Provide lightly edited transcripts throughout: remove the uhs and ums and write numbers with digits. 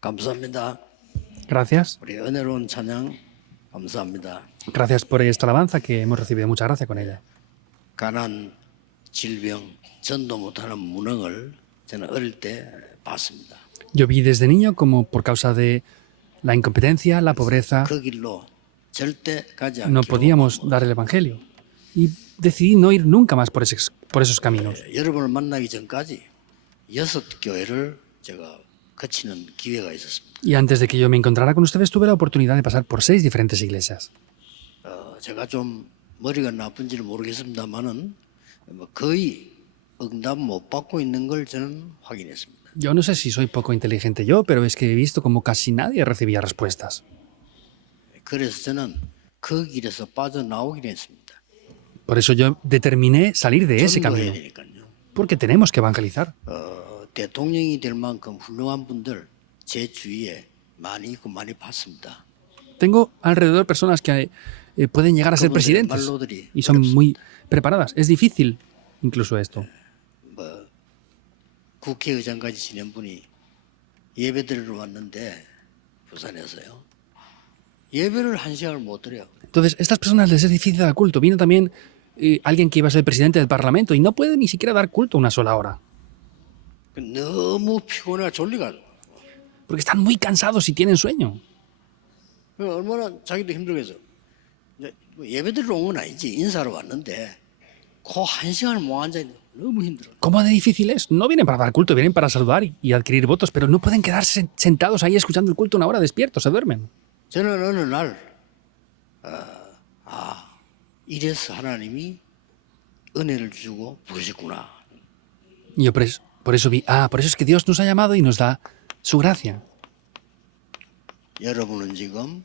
감사합니다. Gracias. 우리 은혜로운 찬양 감사합니다. Gracias por esta alabanza que hemos recibido. Mucha gracia con ella. 가난, 질병, 전도 못하는 무능을 저는 어릴 때 봤습니다. Yo vi desde niño como por causa de la incompetencia, la pobreza, 그 길로 절대 가지 no 않기로 podíamos dar el Evangelio. Y decidí no ir nunca más por esos caminos. 여러분을 만나기 전까지 6교회를 제가 거치는 기회가 있었습니다. Y antes de que yo me encontrara con ustedes, tuve la oportunidad de pasar por 6 diferentes iglesias. 제가 좀 머리가 나쁜지는 모르겠습니다만은 거의 응답 못 받고 있는 걸 저는 확인했습니다. Yo no sé si soy poco inteligente yo, pero es que he visto como casi nadie recibía respuestas. 그래서 저는 그 길에서 빠져나오기로 했습니다. Por eso yo determiné salir de ese 전도해야 camino, 되니까요. porque tenemos que evangelizar. 대통령이 될 만큼 훌륭한 분들 제 주위에 많이 있고 많이 봤습니다. Tengo alrededor personas que pueden llegar a ser 그분들의 presidentes 말로들이 y son muy preparadas. Es difícil incluso esto. 국회의장까지 지낸 분이 예배 드리러 왔는데 부산에서요. 예배를 1시간을 못 드려요. Entonces, estas personas les es difícil dar culto. Vino también alguien que iba a ser presidente del Parlamento y no puede ni siquiera dar culto una sola hora. 너무 피곤해 졸리가지고. Porque están muy cansados y tienen sueño. 얼마나 자기도 힘들겠어. 예배 드리러 온 건 아니지. 인사로 왔는데 그 1시간을 못 앉아있는 너무 힘들어. ¿Cómo de difícil es? No vienen para dar culto, vienen para saludar y adquirir votos, pero no pueden quedarse sentados ahí escuchando el culto una hora despiertos, se duermen. 저는 어느 날 이래서 하나님이 은혜를 주고 부르셨구나. Y yo por eso vi, por eso es que Dios nos ha llamado y nos da su gracia. 여러분은 지금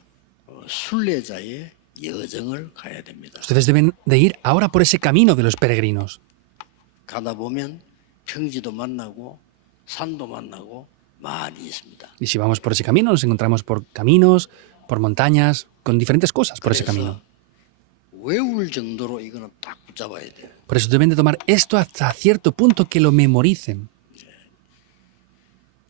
순례자의 여정을 가야 됩니다. Ustedes deben de ir ahora por ese camino de los peregrinos. 가다 보면 평지도 만나고 산도 만나고 많이 있습니다. Y si vamos por ese camino, nos encontramos por caminos, por montañas, con diferentes cosas por ese camino. 외울 정도로 이거는 딱 붙잡아야 돼요. Por eso deben de tomar esto hasta cierto punto que lo memoricen.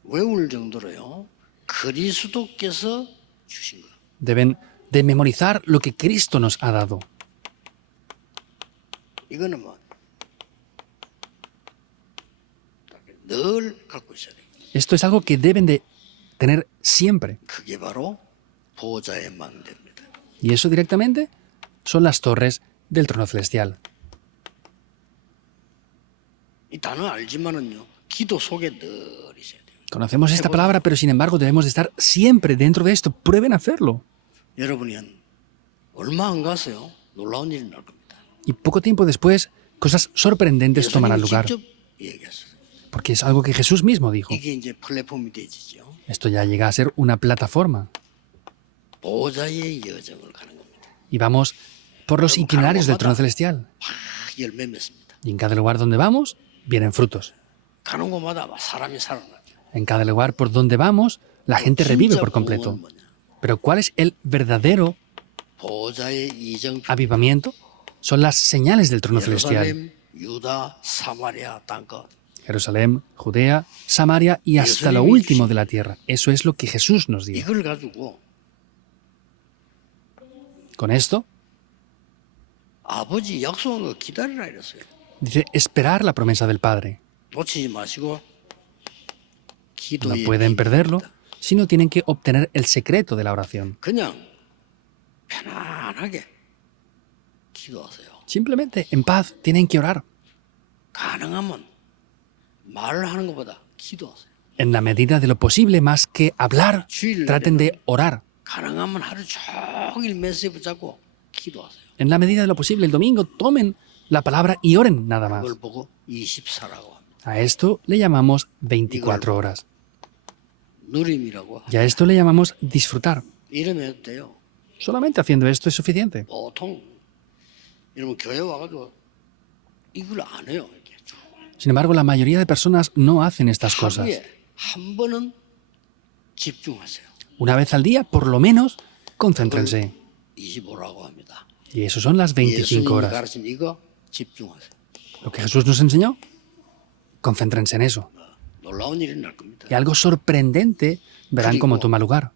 외울 정도로요. 그리스도께서 주신 거. Deben de memorizar lo que Cristo nos ha dado. 이거는 늘 갖고 있어야 돼요. Esto es algo que deben de tener siempre. 그게 바로 보좌의 망대입니다. Y eso directamente son las torres del trono celestial. 이 단어 알지만은요. 기도 속에 늘 있어야 돼요. Conocemos esta palabra, pero sin embargo debemos de estar siempre dentro de esto. Prueben a hacerlo. 여러분이 얼마 안 갔어요. 놀라운 일이 날 겁니다. Y poco tiempo después, cosas sorprendentes tomarán lugar. 직접 얘기했어요. Porque es algo que Jesús mismo dijo. 이게 이제 플랫폼이 되지죠. Esto ya llega a ser una plataforma. 보좌의 여정을 가는 겁니다. Y vamos por los itinerarios del trono celestial. 막 열매 맺습니다. Y en cada lugar donde vamos, vienen frutos. 가는 곳마다 막 사람이 살아나죠. En cada lugar por donde vamos, la gente revive por completo. Pero ¿cuál es el verdadero 보좌의 이정 avivamiento? Son las señales del trono celestial. 예루살렘, 유다, 사마리아 땅끝. Jerusalén, Judea, Samaria y hasta lo último de la tierra. Eso es lo que Jesús nos dio. 이걸 가지고 Con esto, 아버지 약속한 거 기다리라 이랬어요. dice esperar la promesa del Padre. 놓치지 마시고 No 기도의 pueden perderlo, 비밀입니다. sino tienen que obtener el secreto de la oración. 그냥 편안하게 기도하세요. Simplemente, en paz, tienen que orar. 가능하면 말을 하는 것보다 기도하세요. En la medida de lo posible, más que hablar, traten de orar. 가능하면 하루 종일 메시지 붙잡고 기도하세요. En la medida de lo posible, el domingo tomen la palabra y oren nada más. 그걸 보고 24라고 합니다. A esto le llamamos 24 horas. 누림이라고 Y a esto le llamamos disfrutar. 이러면 돼요. Solamente haciendo esto es suficiente. 보통 여러분 교회 와가지고 이걸 안 해요. 이렇게. Sin embargo, la mayoría de personas no hacen estas cosas. 하루에 한 번은 집중하세요. Una vez al día, por lo menos, concéntrense. 25라고 합니다. Y eso son las 25 예수님이 horas. 가르친 이거 집중하세요. Lo que Jesús nos enseñó, concéntrense en eso. 놀라운 일이 날 겁니다. Y algo sorprendente verán como 그리고 toma lugar.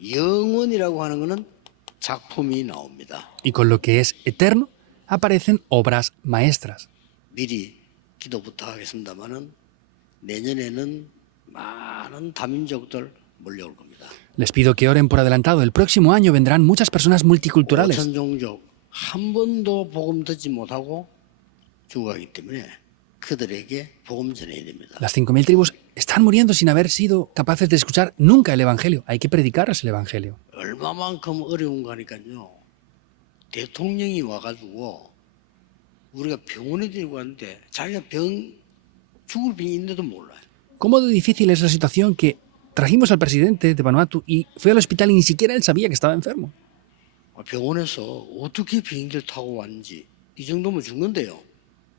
영원이라고 하는 것은 작품이 나옵니다. Y con lo que es eterno aparecen obras maestras. 미리 기도 부탁하겠습니다만은 내년에는 많은 다민족들 몰려올 겁니다. Les pido que oren por adelantado. El próximo año vendrán muchas personas multiculturales. 5천 종족 한 번도 복음 듣지 못하고 죽어가기 때문에 그들에게 복음 전해야 됩니다. Las 5.000 tribus están muriendo sin haber sido capaces de escuchar nunca el Evangelio. Hay que predicarles el Evangelio. 얼마만큼 어려운 거니까요. 대통령이 와가지고 우리가 병원에 데리고 왔는데 자기가 죽을 병이 있는데도 몰라요. ¿Cómo de difícil es la situación que trajimos al presidente de Vanuatu y fue al hospital y ni siquiera él sabía que estaba enfermo? 병원에서 어떻게 비행기를 타고 왔는지 이 정도면 죽는데요.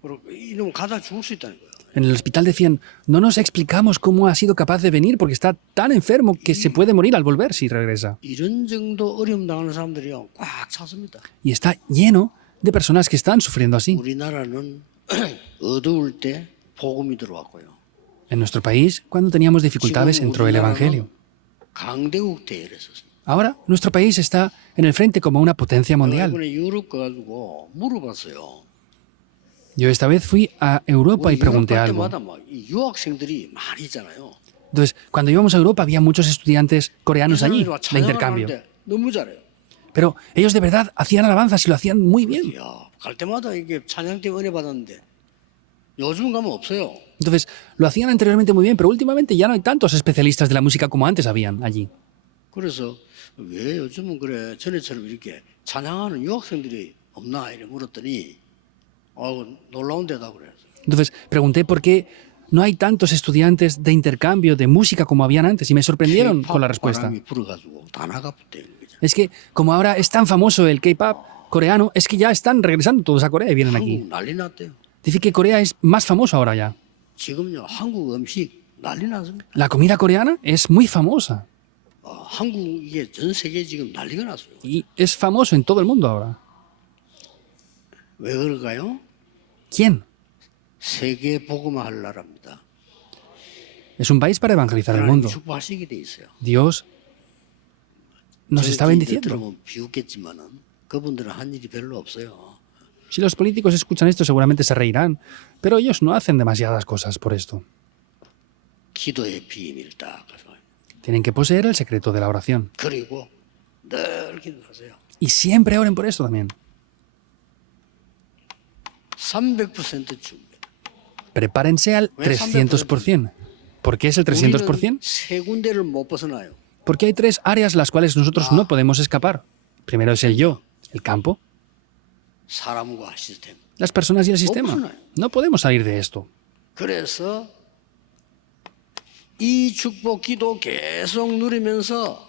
그리고 이놈 가다 죽을 수 있다는 거예요. En el hospital decían, no nos explicamos cómo ha sido capaz de venir porque está tan enfermo que se puede morir al volver si regresa. 이런 정도 어려움 당하는 사람들이요 꽉 찼습니다. Y está lleno de personas que están sufriendo así. 우리나라는 어두울 때 복음이 들어왔고요. En nuestro país, cuando teníamos dificultades, entró el Evangelio. 강대국 대열에 섰습니다. Ahora, nuestro país está en el frente como una potencia mundial. 이번에 유럽 가가지고 물어봤어요. Yo esta vez fui a Europa y 우리 유럽 pregunté 갈 algo. 때마다 막 이 유학생들이 많이 있잖아요. Entonces, cuando íbamos a Europa había muchos estudiantes 이 coreanos allí, 사람들이 막 de 찬양을 intercambio. 하는데 너무 잘해요. Pero ellos de verdad hacían alabanzas y lo hacían muy bien. 야, 갈 때마다 이게 찬양 때문에 은혜 받았는데 요즘 가면 없어요. Entonces, lo hacían anteriormente muy bien, pero últimamente ya no hay tantos especialistas de la música como antes habían allí. 그래서 왜 요즘은 그래 전에처럼 이렇게 찬양하는 유학생들이 없나 이래 물었더니 놀라운 대답을 했어요. Entonces, pregunté por qué no hay tantos estudiantes de intercambio de música como habían antes y me sorprendieron con la respuesta. 바람이 불어가지고 다 나가붙대는 거죠. Es que, como ahora es tan famoso el K-pop coreano, es que ya están regresando todos a Corea y vienen aquí. 한국 난리 났대요. Dice que Corea es más famoso ahora ya. 지금요 한국 음식 난리 났습니다. La comida coreana es muy famosa 한국 이게 전 세계 지금 난리가 났어요. y es famoso en todo el mundo ahora. 왜 그럴까요? ¿Quién? 세계 복음화할 나라입니다. Es un país para evangelizar el 하나님이 mundo. 축복하시게 돼 있어요. Dios nos está bendiciendo. 들으면 비웃겠지만은 그분들은 한 일이 별로 없어요. Si los políticos escuchan esto seguramente se reirán, pero ellos no hacen demasiadas cosas por esto. 기도의 비밀 딱 가지고 Tienen que poseer el secreto de la oración. 그리고 늘 기도하세요. Y siempre oren por esto también. 300% 준비. Prepárense al 300%. ¿Por qué es el 300%? 우리는 세 군데를 못 벗어나요. Porque hay tres áreas las cuales nosotros no podemos escapar. Primero es el yo, el campo, 사람과 시스템. las personas y el sistema. No podemos salir de esto. 그래서 이 축복 기도 계속 누리면서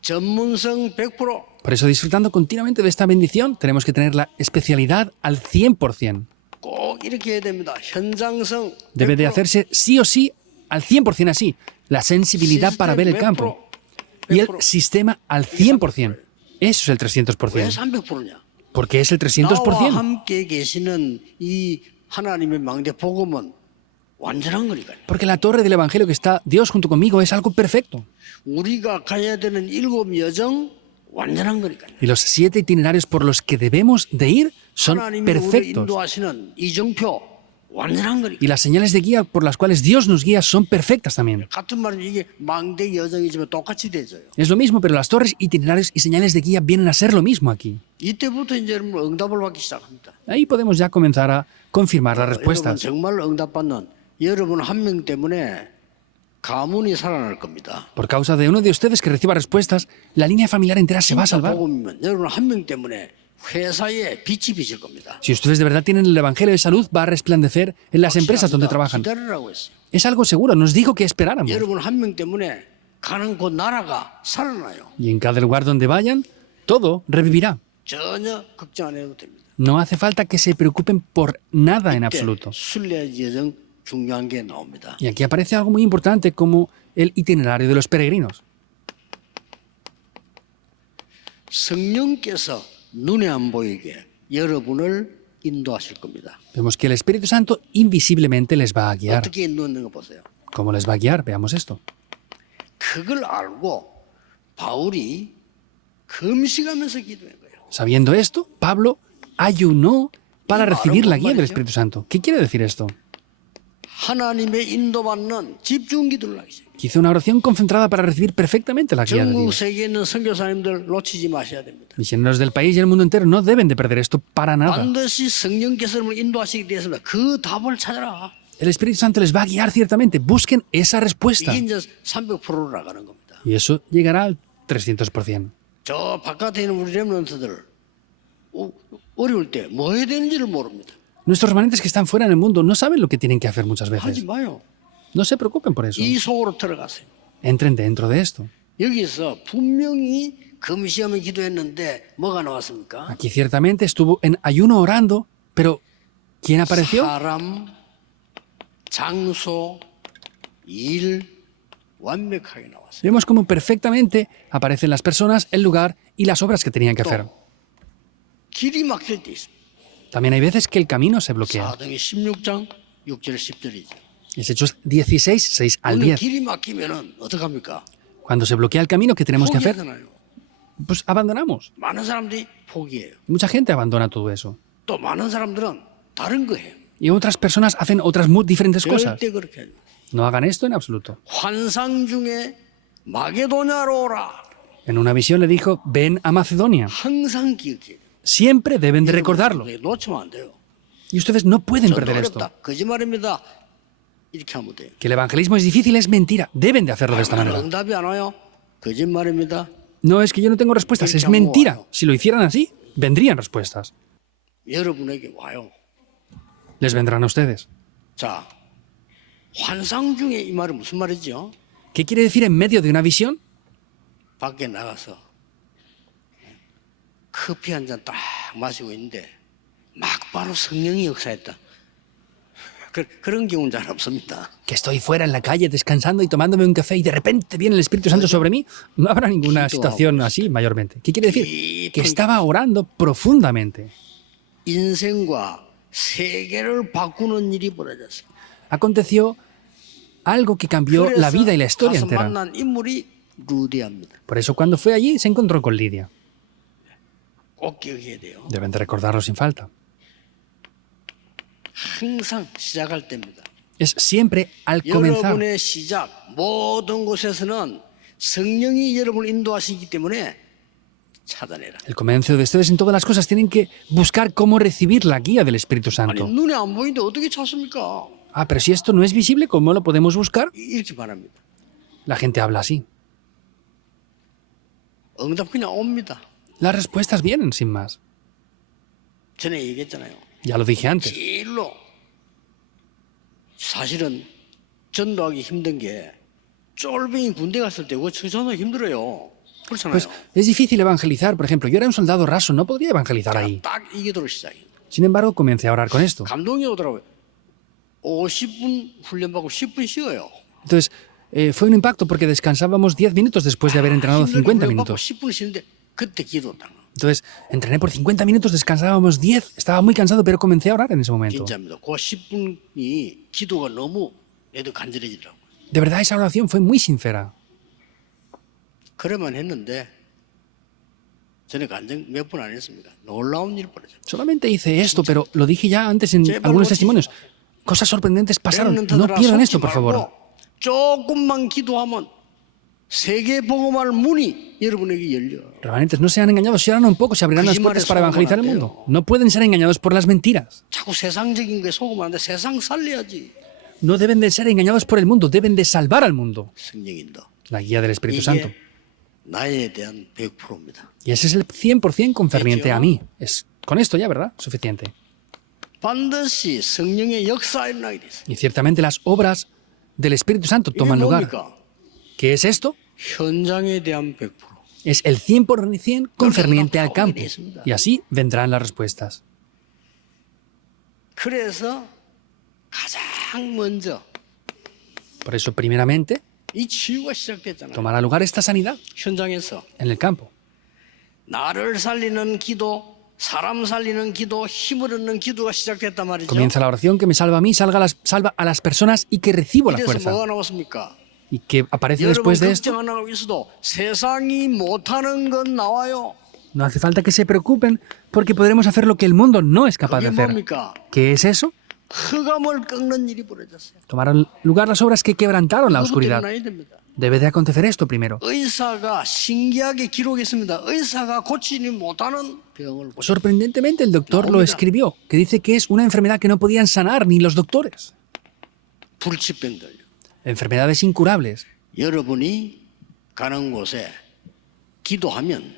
전문성 100%. Por eso, disfrutando continuamente de esta bendición, tenemos que tener la especialidad al 100%. 꼭 이렇게 해야 됩니다. 현장성 100%. Debe de hacerse sí o sí al 100% así. La sensibilidad para ver el campo. Y el sistema al 100%. Eso es el 왜 300%. 300%냐? Porque es el 나와 300%. 함께 계시는 이 하나님의 망대 복음은 완전한 거니까요. Porque la torre del Evangelio que está Dios junto conmigo es algo perfecto. 우리가 가야 되는 7 여정 완전한 거니까요. Y los 7 itinerarios por los que debemos de ir son 하나님이 우리를 perfectos. 인도하시는 이정표 완전한 거니까요. Y las señales de guía por las cuales Dios nos guía son perfectas también. 같은 말은 이게 망대 여정이지만 똑같이 되져요. Es lo mismo, pero las torres, itinerarios y señales de guía vienen a ser lo mismo aquí. 이때부터 이제 여러분 응답을 받기 시작합니다. Ahí podemos ya comenzar a confirmar las 여러분 respuestas. 정말 응답받는 여러분 한 명 때문에 가문이 살아날 겁니다. Por causa de uno de ustedes que reciba respuestas, la línea familiar entera se va a 진짜 salvar. 복음이면 여러분 한 명 때문에 회사에 빛이 비칠 겁니다. Si ustedes de verdad tienen el Evangelio de salud, va a resplandecer en las empresas donde trabajan. 기다리라고 했어요. Es algo seguro, nos dijo que esperáramos. 여러분 한 명 때문에 가는 곳 나라가 살아나요. Y en cada lugar donde vayan, todo revivirá. 전혀 걱정 안 해도 됩니다. No hace falta que se preocupen por nada en absoluto. 순례 여정 중요한 게 나옵니다. Y aquí aparece algo muy importante como el itinerario de los peregrinos. 성령께서 눈에 안 보이게 여러분을 인도하실 겁니다. Vemos que el Espíritu Santo invisiblemente les va a guiar. 어떻게 인도하는가 보세요. ¿Cómo les va a guiar? Veamos esto. 그걸 알고 바울이 금식하면서 기도한 거예요. Sabiendo esto, Pablo ayunó para recibir la guía del Espíritu Santo. ¿Qué quiere decir esto? 하나님의 인도받는 집중 기도를 하기 시작해요. Que hizo una oración concentrada para recibir perfectamente la guía de 전국 Dios. 세계에 있는 선교사님들 놓치지 마셔야 됩니다. Misioneros del país y el mundo entero no deben de perder esto para nada. 반드시 성령께서 여러분을 인도하시게 되었습니다. 그 답을 찾아라. El Espíritu Santo les va a guiar ciertamente. Busquen esa respuesta. 이게 이제 300%로 나가는 겁니다. Y eso llegará al 300%. 저 바깥에 있는 우리 렘넌트들 어려울 때 뭐 해야 되는지를 모릅니다. Nuestros remanentes que están fuera en el mundo no saben lo que tienen que hacer muchas 하지 veces. 마요. No se preocupen por eso. 이 속으로 들어가세요. Entren dentro de esto. 여기서 분명히 금시하며 기도했는데 뭐가 나왔습니까? Aquí ciertamente estuvo en ayuno orando, pero ¿quién apareció? 사람, 장소, 일 완벽하게 나왔어요. Vemos cómo perfectamente aparecen las personas, el lugar y las obras que tenían que hacer. 길이 막힐 때 있습니다. También hay veces que el camino se bloquea. 사도행전 16장 6절 10절이죠. Es Hechos 16, 6 al 오늘 10. 길이 막히면은 어떡합니까? Cuando se bloquea el camino, ¿qué tenemos que hacer? 포기하잖아요. Pues abandonamos. 많은 사람들이 포기해요. Mucha gente abandona todo eso. 또 많은 사람들은 다른 거 해요. Y otras personas hacen otras muy diferentes cosas. 절대 그렇게 하지 마세요. No hagan esto en absoluto. 환상 중에 마게도냐로 오라. En una visión le dijo, ven a Macedonia. 항상 기억해요. Siempre deben de recordarlo. 놓치면 안 돼요. Y ustedes no pueden 저 perder esto. 어렵다. 거짓말입니다. 이렇게 하면 돼요. Que el evangelismo es difícil es mentira. Deben de hacerlo de esta 나는 manera. 응답이 안 와요. 거짓말입니다. No es que yo no tengo respuestas, es mentira. Si lo hicieran así, vendrían respuestas. 여러분에게 와요. Les vendrán a ustedes. 자, 환상 중에 이 말은 무슨 말이죠? ¿Qué quiere decir en medio de una visión? 밖에 나가서 커피 한 잔 딱 마시고 있는데 막바로 성령이 역사했다. 그런 경우는 잘 없습니다. Que estoy fuera en la calle descansando y tomándome un café y de repente viene el Espíritu Santo sobre mí. No habrá ninguna situación así mayormente. ¿Qué quiere decir? Que estaba orando profundamente. 인생과 세계를 바꾸는 일이 벌어졌어요. Aconteció algo que cambió la vida y la historia 가서 entera. 만난 인물이 루디아입니다. Por eso cuando fue allí se encontró con Lidia. 꼭 기억해야 돼요. Deben de recordarlo sin falta. 항상 시작할 때입니다. Es siempre al comenzar. 여러분의 시작 모든 곳에서는 성령이 여러분을 인도하시기 때문에 찾아내라. El comienzo de ustedes en todas las cosas tienen que buscar cómo recibir la guía del Espíritu 아니 Santo. 눈에 안 보이는데 어떻게 찾습니까? Ah, pero si esto no es visible, ¿cómo lo podemos buscar? 이렇게 말합니다. La gente habla así. 응답 그냥 옵니다. Las respuestas vienen sin más. 전에 얘기했잖아요. Ya lo dije antes. 제일로 사실은 전도하기 힘든 게 쫄병이 군대 갔을 때 그거 전도 힘들어요. 그렇잖아요. Pues es difícil evangelizar. Por ejemplo, yo era un soldado raso, no podría evangelizar ahí. 딱 이 기도로 시작해요. Sin embargo, comencé a orar con esto. 감동이 오더라고요. 50분 훈련받고 10분 쉬어요. Entonces, fue un impacto porque descansábamos 10 minutos después de haber entrenado 힘들게 50 훈련받고 minutos. 10분 쉬는데 그때 기도했다. Entonces, entrené por 50 minutos, descansábamos 10. Estaba muy cansado, pero comencé a orar en ese momento. 진짜입니다. 그 10분이 기도가 너무 애도 간절해지더라고요. De verdad, esa oración fue muy sincera. 그래만 했는데 전에 간증 몇 분 안 했습니까? 놀라운 일 벌어졌어요. Solamente hice esto, pero lo dije ya antes en algunos testimonios. Cosas sorprendentes pasaron. No 렘넌트들아 pierdan 속지 esto, por favor. 말고 조금만 기도하면 세계 복음할 문이 여러분에게 열려. Remanentes, no sean engañados. Si oran un poco, se abrirán las puertas para evangelizar el mundo. No pueden ser engañados por las mentiras. 자꾸 세상적인 거에 속으면 안 돼. 세상 살려야지. No deben de ser engañados por el mundo. Deben de salvar al mundo. 성령인도. La guía del Espíritu Santo. 이게 나에 대한 100%입니다. Y ese es el 100% concerniente a mí. Es con esto ya, ¿verdad? Suficiente. 반드시 성령의 역사에 일어나게 돼 있어요. Y ciertamente las obras del Espíritu Santo 이게 toman lugar. 뭡니까? ¿Qué es esto? 현장에 대한 100%. Es el 100% concerniente al campo. Y así vendrán las respuestas. 그래서 가장 먼저 Por eso, primeramente, 이 치유가 시작됐잖아요. tomará lugar esta sanidad 현장에서 en el campo. 나를 살리는 기도 사람 살리는 기도, 힘을 얻는 기도가 시작됐단 말이죠. Comienza la oración que me salva a mí, salva a las personas y que recibo la 이래서 fuerza. 뭐가 나왔습니까? Y que aparece 여러분 después de esto. 걱정 안 하고 있어도 세상이 못하는 건 나와요. No hace falta que se preocupen porque podremos hacer lo que el mundo no es capaz de 그게 hacer. 뭡니까? ¿Qué es eso? 흑암을 꺾는 일이 벌어졌어요. Tomaron lugar las obras que quebrantaron la 그것도 oscuridad. 일어나야 됩니다. Debe de acontecer esto primero. 의사가 신기하게 기록했습니다. 의사가 고치지 못하는 병을 고쳐. Sorprendentemente el doctor lo escribió, que dice que es una enfermedad que no podían sanar ni los doctores. 불치병들. Enfermedades incurables. 여러분이 가는 곳에 기도하면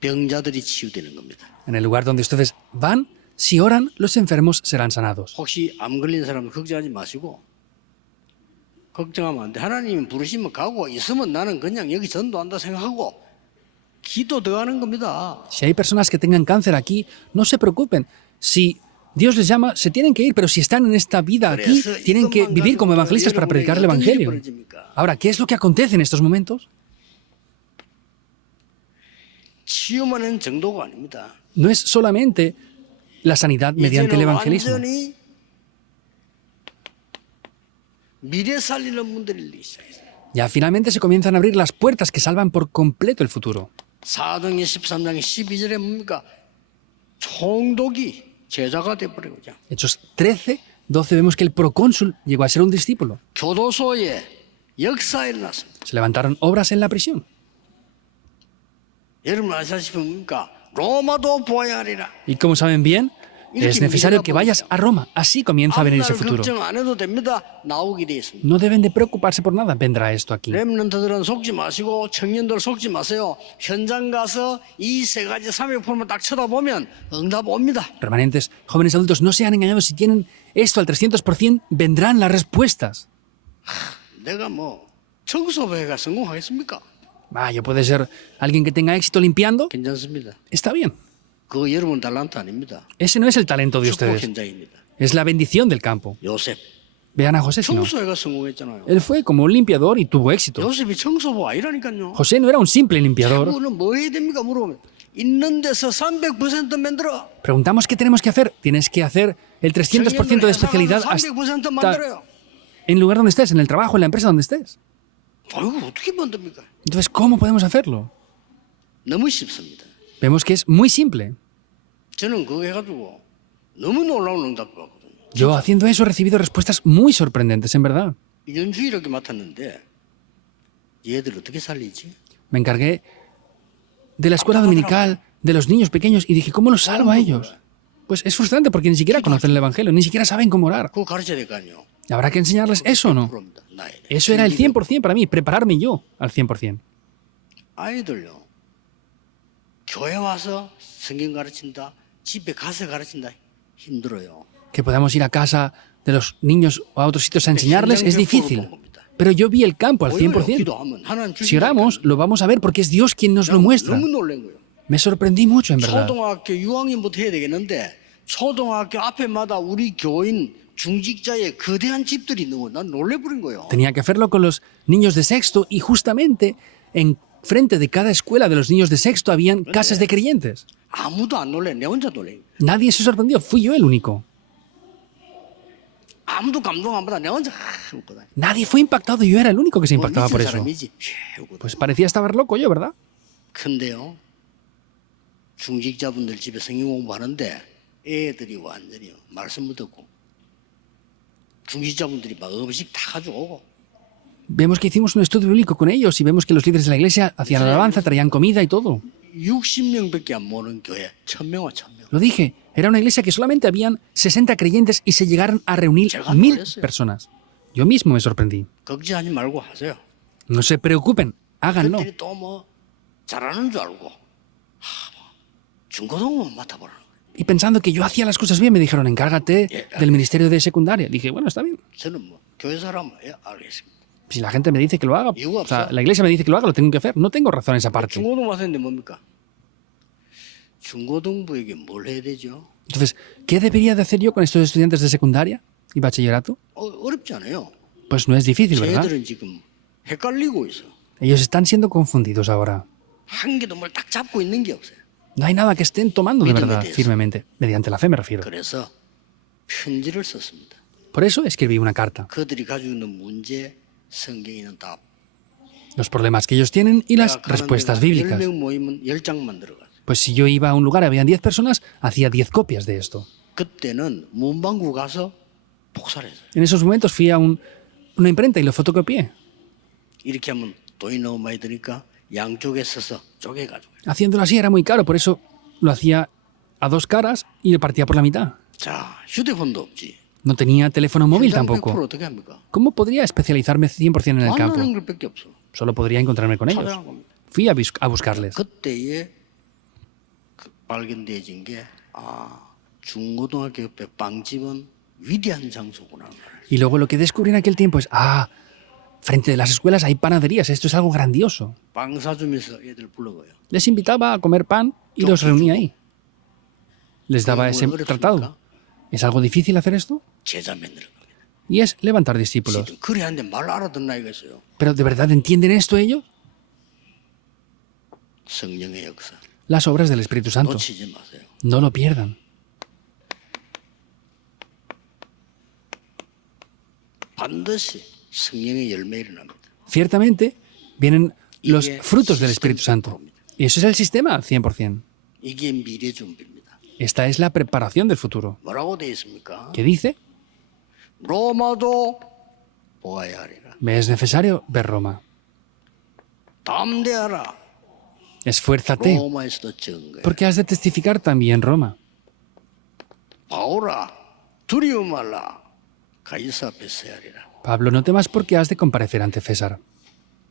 병자들이 치유되는 겁니다. En el lugar donde ustedes van, si oran, los enfermos serán sanados. 혹시 암 걸린 사람 걱정하지 마시고 걱정하면 안 돼. 하나님 부르시면 가고 있으면 나는 그냥 여기 전도한다 생각하고 기도 더 하는 겁니다. Si hay personas que tengan cáncer aquí, no se preocupen. Si Dios les llama, se tienen que ir, pero si están en esta vida aquí, 그래서 tienen que 이것만 vivir como 가지고 evangelistas para 여러분에게 predicar el 어떤 일이 Evangelio. 벌어집니까? Ahora, ¿qué es lo que acontece en estos momentos? 치유만 하는 정도가 아닙니다. No es solamente la sanidad mediante el 이제는 evangelismo. 완전히 미래 살리는 분들이 일기 시작했어요. Ya finalmente se comienzan a abrir las puertas que salvan por completo el futuro. 사도행전 13장 12절에 뭡니까? 총독이 제자가 돼버리고자 Hechos 13, 12 vemos que el procónsul llegó a ser un discípulo. 교도소에 역사가 일어났습니다. Se levantaron obras en la prisión. 여러분 아시다시피 뭡니까? 로마도 보아야 하리라. Y como saben bien, es necesario que vayas a Roma. Así comienza a venir ese 앞날 futuro. 걱정 안 해도 됩니다. 나오게 돼 있습니다. No deben de preocuparse por nada, vendrá esto aquí. 렘넌트들은 속지 마시고 청년들 속지 마세요. 현장 가서 이 세 가지 300%만 딱 쳐다보면 응답 옵니다. Remanentes, jóvenes adultos, no sean engañados. Si tienen esto al 300%, vendrán las respuestas. 내가 뭐 청소부회가 성공하겠습니까? Yo puede ser alguien que tenga éxito limpiando. 괜찮습니다. Está bien. 그거 여러분 달란트 아닙니다. Ese no es el talento de 축복 ustedes. 현장입니다. Es la bendición del campo. 요셉 Vean a José, si no. 청소회가 성공했잖아요. Él fue como un limpiador y tuvo éxito. 요셉이 청소부 아니라니까요. José no era un simple limpiador. 그거는 뭐 해야 됩니까 물어보면 있는 데서 300% 만들어. Preguntamos qué tenemos que hacer. Tienes que hacer el 300% de especialidad 300% hasta 만들어요. en lugar donde estés, en el trabajo, en la empresa donde estés. 아이고 어떻게 만듭니까? Entonces, ¿cómo podemos hacerlo? 너무 쉽습니다. Vemos que es muy simple. 저는 그거 해가지고 너무 놀라운 응답 받거든요. Yo haciendo eso he recibido respuestas muy sorprendentes, en verdad. 연주 이렇게 맡았는데 얘들 어떻게 살리지? Me encargué de la escuela dominical, de los niños pequeños, y dije, ¿cómo los salvo a ellos? Pues es frustrante porque ni siquiera conocen el Evangelio, ni siquiera saben cómo orar. 그거 가르쳐야 될 거 아니에요. ¿Habrá que enseñarles eso o no? 그럽니다. 나의 Eso era el 100% para mí, prepararme yo al 100%. 아이들요. 교회 와서 성경 가르친다. 집에 가서 가르친다. 힘들어요. Que podamos ir a casa de los niños o a otros sitios a enseñarles es difícil. Pero yo vi el campo al 100%. 기도하면 하나님 Si oramos, lo vamos a ver porque es Dios quien nos lo muestra. 너무 놀란 거예요. Me sorprendí mucho, en verdad. 초등학교 6학년부터 해야 되겠는데 초등학교 앞에마다 우리 교인 중직자의 거대한 집들이 있는 거예요. 난 놀래버린 거예요. Tenía que hacerlo con los niños de sexto y justamente en frente de cada escuela de los niños de sexto habían casas de creyentes. 아무도 안 놀래. 내 혼자 놀래. Nadie se sorprendió, fui yo el único. 아무도 감동 안 받아. 내 혼자 웃거든. Nadie fue impactado, yo era el único que se 뭐 impactaba por 미친 eso. 사람이지. 웃거든. Pues parecía estar loco yo, ¿verdad? 근데요. 중직자분들 집에 성경 공부하는데 애들이 완전히 말씀 못 듣고 중직자분들이 막 음식 다 가져오고 Vemos que hicimos un estudio bíblico con ellos y vemos que los líderes de la iglesia hacían alabanza, traían comida y todo. 60명밖에 안 모는 교회 1000명 와 1000명. Lo dije, era una iglesia que solamente habían 60 creyentes y se llegaron a reunir 1000 personas. Yo mismo me sorprendí. 걱정하지 말고 하세요. No se preocupen, háganlo. 그들이 또 뭐 잘하는 줄 알고 중고등부 맡아보라. Y pensando que yo hacía las cosas bien, me dijeron, encárgate del ministerio de secundaria. Dije, bueno, está bien. 저는 뭐 교회 사람 알겠습니다. Si la gente me dice que lo haga, o sea, la iglesia me dice que lo haga, lo tengo que hacer. No tengo razón en esa parte. 중고등 맡았는데 뭡니까? 중고등부에게 뭘 해야 되죠? Entonces, ¿qué debería de hacer yo con estos estudiantes de secundaria y bachillerato? 어렵지 않아요. Pues no es difícil, ¿verdad? 쟤들은 지금 헷갈리고 있어. Ellos están siendo confundidos ahora. 한 개도 뭘 딱 잡고 있는 게 없어요. No hay nada que estén tomando de 믿음에 verdad 대해서. firmemente. Mediante la fe me refiero. 그래서 편지를 썼습니다. Por eso escribí una carta. 그들이 가지고 있는 문제, 성경에 있는 답. Los problemas que ellos tienen y las 내가 가는 respuestas 데가 bíblicas. 10명 모이면 10장만 들어가요. Pues si yo iba a un lugar, habían 10 personas, hacía 10 copias de esto. 그때는 문방구 가서 복사했어요. En esos momentos fui a una imprenta y lo fotocopié. 이렇게 하면 돈이 너무 많이 드니까 양쪽에 서서 쪼개가지고. Haciéndolo así era muy caro, por eso lo hacía a dos caras y lo partía por la mitad. 자, 휴대폰도 없지. No tenía teléfono móvil 현장 100% tampoco. 어떻게 합니까? ¿Cómo podría especializarme 100% en el campo? 만나는 것밖에 없어. Solo podría encontrarme con ellos. 찾아간 겁니다. Fui a buscarles. 그때에 발견되어진 게 중고등학교 옆에 빵집은 위대한 장소구나. Y luego lo que descubrí en aquel tiempo es, frente de las escuelas hay panaderías, esto es algo grandioso. 빵 사주면서 애들 불러가요. Les invitaba a comer pan y los reunía ahí. Les daba ese tratado. ¿Es algo difícil hacer esto? 제자 만드는 겁니다. Y es levantar discípulos. 그래 하는데 말 알아듣나 이거어요. ¿Pero de verdad entienden esto ellos? 성령의 역사 Las obras del Espíritu Santo. 놓치지 마세요. No lo pierdan. 반드시 성령의 열매 일어납니다. Ciertamente vienen los frutos del Espíritu Santo. Y eso es el sistema al 100%. 이게 미래 준비입니다. Esta es la preparación del futuro. 뭐라고 되어 있습니까? ¿Qué dice? 로마도 보아야 하리라. Me es necesario ver Roma. 담대하라. Esfuérzate, 로마에서도 적은 거예요. porque has de testificar también Roma. 바오라 두려움 말라. 가이사 앞에 서야 하리라. Pablo, no temas porque has de comparecer ante César.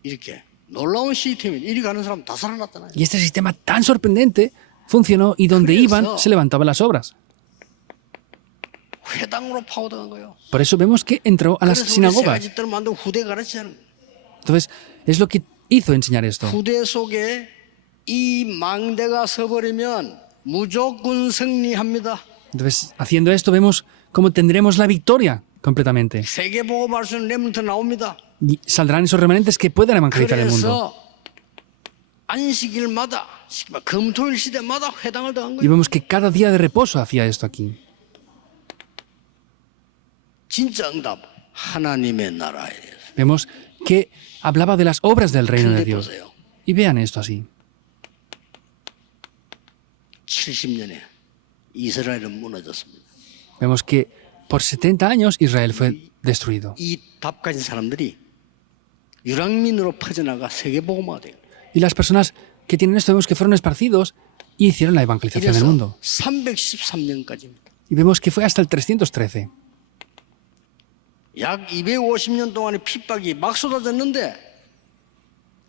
이렇게 놀라운 시스템이 이리 가는 사람 다 살아났잖아요. Y este sistema tan sorprendente funcionó y donde iban se levantaban las obras. 회당으로 파고들어간 거예요. Por eso vemos que entró a las 그래서 우리 세 sinagogas. 가지 뜻을 만들고 후대 가르치자는 거예요. Entonces, es lo que hizo enseñar esto. 후대 속에 이 망대가 서버리면 무조건 승리합니다. Entonces, haciendo esto, vemos cómo tendremos la victoria completamente. 세계 보고 말씀은 레몬트 나옵니다. Y saldrán esos remanentes que puedan evangelizar el mundo. 그래서 안식일마다 금토일 시대마다 회당을 더한 Y 거예요. vemos que cada día de reposo hacía esto aquí. 진짜 응답 하나님의 나라에 대해서. Vemos que hablaba de las obras del reino de 근데 Dios. 보세요. Y vean esto así. 70년에 이스라엘은 무너졌습니다. Vemos que por 70 años Israel fue destruido. 이 답 가진 사람들이 유랑민으로 퍼져나가 세계복음화가 돼요. Y las personas que tienen esto vemos que fueron esparcidos y hicieron la evangelización del 이래서 mundo. 313년까지입니다. Y vemos que fue hasta el 313. 약 250년 동안의 핍박이 막 쏟아졌는데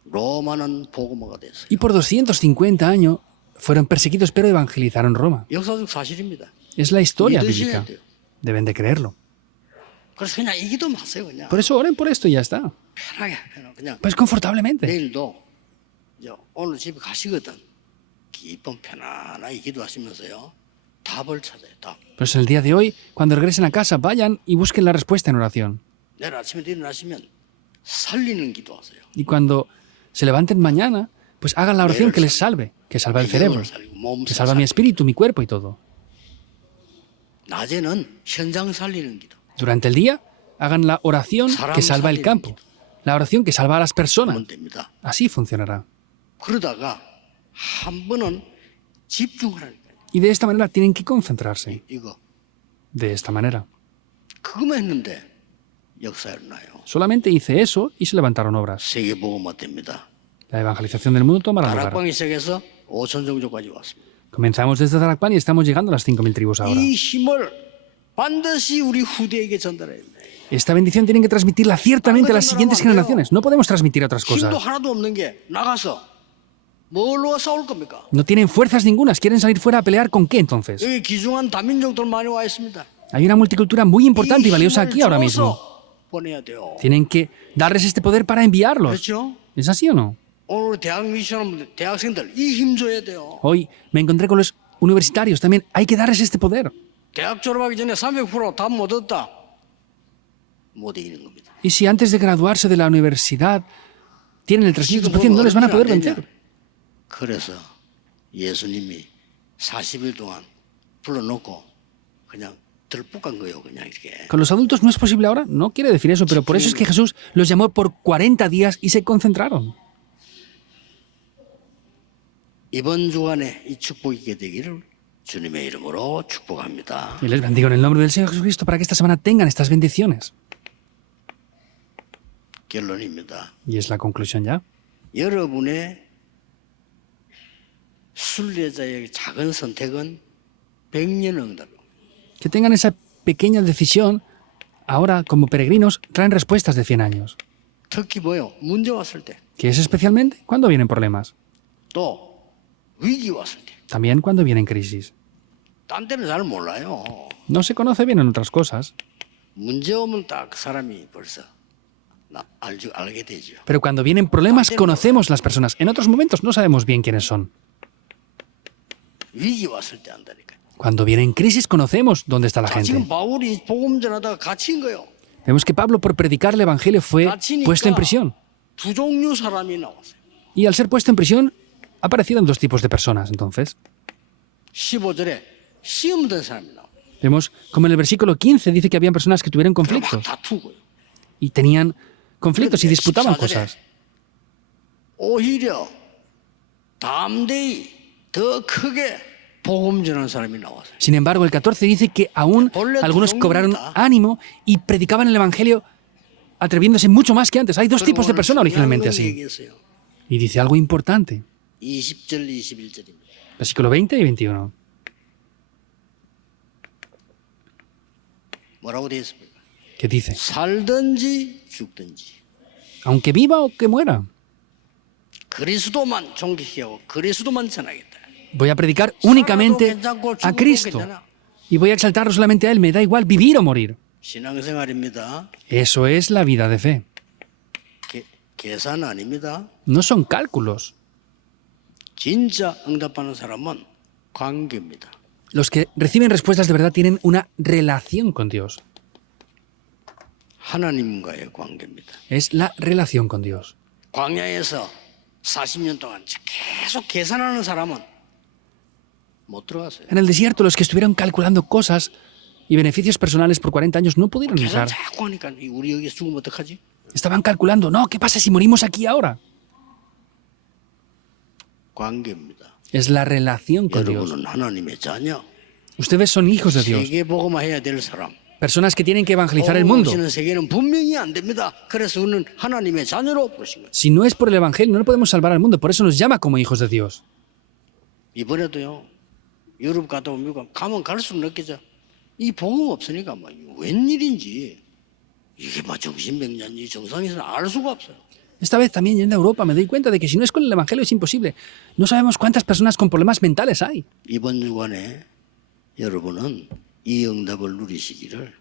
로마는 복음화가 됐어요. Y por 250 años fueron perseguidos pero evangelizaron Roma. 역사적 사실입니다. Es la historia 믿으셔야 bíblica. 돼요. Deben de creerlo. 그래서 그냥 이기도 마세요. 그냥 Por eso oren por esto y ya está. 편하게 그냥 Pues confortablemente. 내일도 이제 오늘 집에 가시거든. 기쁨 편안하게 기도하시면서요. 답을 찾아요. 답. Pues el día de hoy, cuando regresen a casa, vayan y busquen la respuesta en oración. 내일 아침에 일어나시면 살리는 기도하세요. Y cuando se levanten mañana, pues hagan la oración que les salve, que salva el cerebro, 영을 살리고 몸 que salva mi espíritu, mi cuerpo y todo. 낮에는 현장 살리는 기도. Durante el día, hagan la oración que salva el campo, la oración que salva a las personas. 하면 됩니다. Así funcionará. 그러다가 한 번은 집중하라니까요. Y de esta manera tienen que concentrarse. 이거 De esta manera. 그거만 했는데 역사 일어나요. Solamente hice eso y se levantaron obras. 세계복음화 됩니다. La evangelización del mundo tomará lugar. 다락방이 시작해서 5천 종족까지 왔습니다. Comenzamos desde Darakpan y estamos llegando a las 5.000 tribus ahora. 이 힘을 반드시 우리 후대에게 전달해야 됩니다. Esta bendición tienen que transmitirla ciertamente a las siguientes generaciones. No podemos transmitir otras cosas. 힘도 하나도 없는 게 나가서 뭘로 싸울 겁니까? No tienen fuerzas ningunas. ¿Quieren salir fuera a pelear con qué entonces? 여기 귀중한 다민족들 많이 와 있습니다. Hay una multicultura muy importante y 이 valiosa 힘을 aquí ahora mismo. 줘서 보내야 돼요. Tienen que darles este poder para enviarlos. 그렇죠? ¿Es así o no? 오늘 우리 대학 미션들, 대학생들 이 힘 줘야 돼요. Hoy me encontré con los universitarios también. Hay que darles este poder. 대학 졸업하기 전에 300%답 못 얻었다. 못 이기는 겁니다. Y si antes de graduarse de la universidad tienen el 300%, no les van a poder vencer. 그래서 예수님이 40일 동안 불러놓고 그냥 들볶은 거예요. 그냥 이렇게. Con los adultos no es posible ahora, no quiere decir eso, pero por eso es que Jesús los llamó por 40 días y se concentraron. 이번 주간에 이 축복이 있게 되기를 주님의 이름으로 축복합니다. Y les bendigo en el nombre del Señor Jesucristo para que esta semana tengan estas bendiciones. 결론입니다. Y es la conclusión ya. 여러분의 순례자의 작은 선택은 100년 응답. Que tengan esa pequeña decisión, ahora como peregrinos, traen respuestas de 100 años. 특히 뭐요? 문제 왔을 때, Que es especialmente cuando vienen problemas. 또 위기 왔을 때. También cuando vienen crisis. 딴 때는 잘 몰라요. No se conoce bien en otras cosas. 문제 오면 딱 그 사람이 벌써 알게 되죠. Pero cuando vienen problemas, conocemos las personas. En otros momentos no sabemos bien quiénes son. 위기 왔을 때 안다니까. Cuando vienen crisis, conocemos dónde está la 자, gente. 지금 바울이 복음 전하다가 갇힌 거요. Vemos que Pablo, por predicar el Evangelio, fue puesto en prisión. 두 종류 사람이 나왔어요. Y al ser puesto en prisión, aparecieron dos tipos de personas. Entonces, 15절에 시험 든 사람이 나와요. vemos como en el versículo 15 dice que habían personas que tuvieron 막 conflictos 다투고요. y tenían conflictos y disputaban 14절에 cosas. 오히려 담대히 더 크게 복음 전하는 사람이 나왔어요. Sin embargo, el 14 dice que aún algunos cobraron ánimo y predicaban el Evangelio atreviéndose mucho más que antes. Hay dos tipos de personas originalmente así. 얘기했어요. Y dice algo importante. 20절, 21절입니다. Versículo 20 y 21. 뭐라고 되어 있습니까? Que dice, 살든지 죽든지 aunque viva o que muera, 그리스도만 존귀케 하고 그리스도만 전하겠다. voy a predicar únicamente a Cristo. Y voy a exaltarlo solamente a Él. Me da igual vivir o morir. 신앙생활입니다. Eso es la vida de fe. 계산 아닙니다. No son cálculos. 진짜 응답하는 사람은 관계입니다. Los que reciben respuestas de verdad tienen una relación con Dios. 하나님과의 관계입니다. Es la relación con Dios. 광야에서 40년 동안 계속 계산하는 사람은 못 들어갔어요. En el desierto, los que estuvieron calculando cosas y beneficios personales por 40 años no pudieron 계산 entrar. 자꾸 하니까 우리 여기서 죽으면 어떡하지? Estaban calculando, no, ¿qué pasa si morimos aquí ahora? 관계입니다. Es la relación con Dios. 여러분은 하나님의 자녀. Ustedes son hijos de Dios. 세계 복음화 해야 될 사람. Personas que tienen que evangelizar el mundo. 없이는 세계는 분명히 안 됩니다. 그래서 그는 하나님의 자녀로 부르신 거예요. Si no es por el Evangelio, no podemos salvar al mundo. Por eso nos llama como hijos de Dios. 이번에도요. 유럽 갔다 오면 미국 가면 갈수록 느껴져. 이 복음 없으니까 뭐 웬일인지 이게 뭐 정신병자인지 정상에서는 알 수가 없어요. Esta vez también yendo a Europa me doy cuenta de que si no es con el Evangelio es imposible. No sabemos cuántas personas con problemas mentales hay. 이번 주간에 여러분은 이 응답을 누리시기를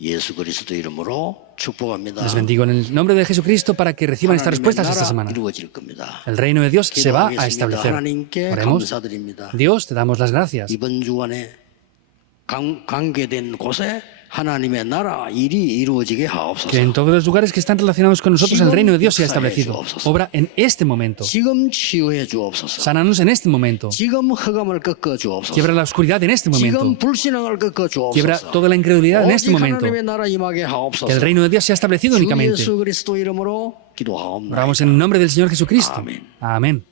예수 그리스도 이름으로 축복합니다. Les bendigo en el nombre de Jesucristo para que reciban estas 하나님의 respuestas esta 나라 semana. 이루어질 겁니다. El reino de Dios se va a 기도하겠습니다. establecer. 하나님께 Oremos. 감사드립니다. Dios, te damos las gracias. 이번 주간에 관계된 곳에 하나님의 나라 일이 이루어지게 하옵소서. Que en todos los lugares que están relacionados con nosotros el reino de Dios sea establecido. Obra en este momento. 지금 치유해 주옵소서. Sánanos en este momento. 지금 흑암을 꺾어 주옵소서. Quiebra la oscuridad en este momento. 지금 불신앙을 꺾어 주옵소서. Quiebra toda la incredulidad en este 오직 momento. 하나님의 나라 임하게 하옵소서. Que el reino de Dios sea establecido 주 únicamente. 예수 그리스도 이름으로 기도하옵나이다. Oramos en el nombre del Señor Jesucristo. Amén. Amén.